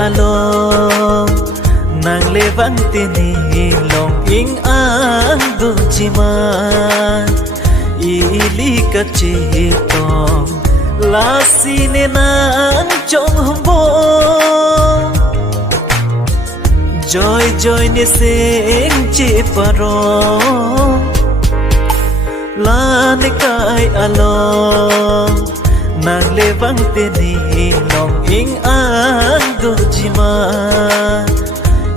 Along nang levante ni long ing ang dunjiman ili kachitong lasine nang chong humbong joy joy ni sing chi parong lan kai along nang levante ni long ing ang dojima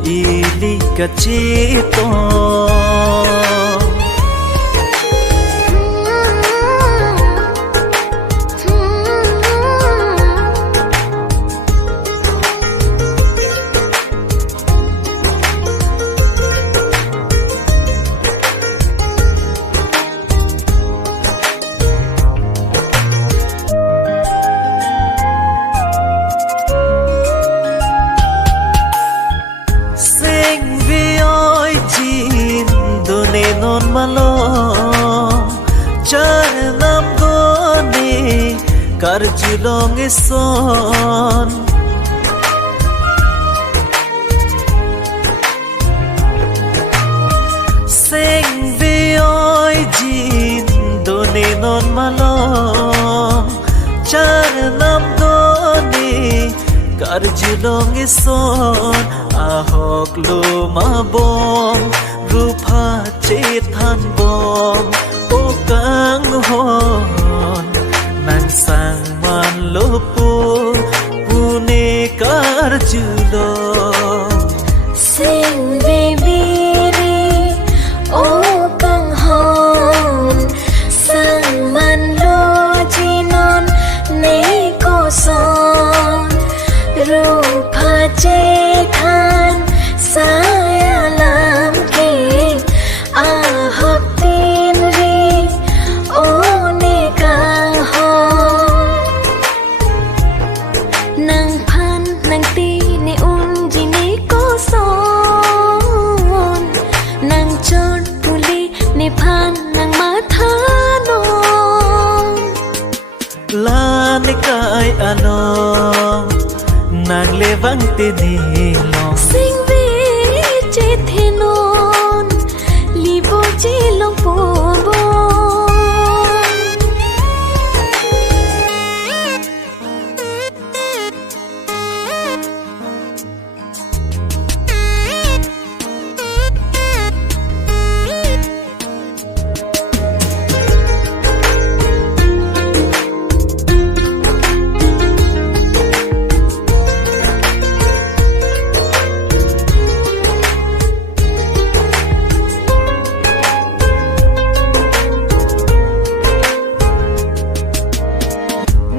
ili kachito non malong char nam gone kar julong son sing vi oi jin done non malong char nam gone kar julong son ahok lu mabong rupa cethan bom o kang hon nang sang man lopu pune kar julo sing baby ri o kang hon sang man lo jinon nei ko son rupa cethan saya lam ke ahok tin ri o ne ka ho nang phan nang ti ne un ji ne ko son nang chon puli ne phan nang ma tha no lan kai along nang levante ni long sing vi che the non li bo chi long po bo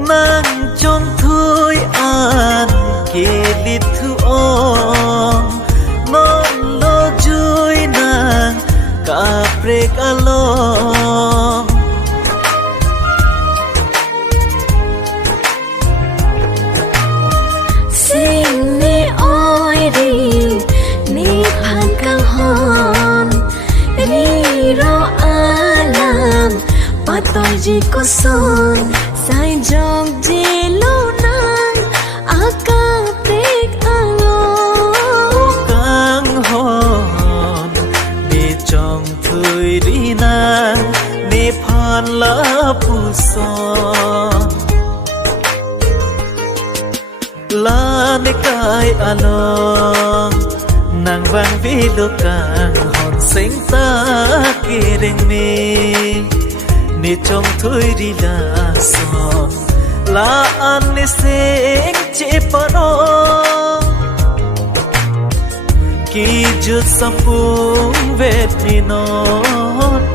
nang chong thui an ke lit thu ong non lo jui nang ka prek along sing ne oi ri ni phan kang hon ri ro alam patoi ji ko son sai jong je lo nang aka prek along kang hon ni chong thui ri nang ni phan la pu son lan kai along nang bang vi lo kang hon sing ta ki reng me ni chong thui ri la son la an ni sing che paro Kỳ chưa sắp buông về thì non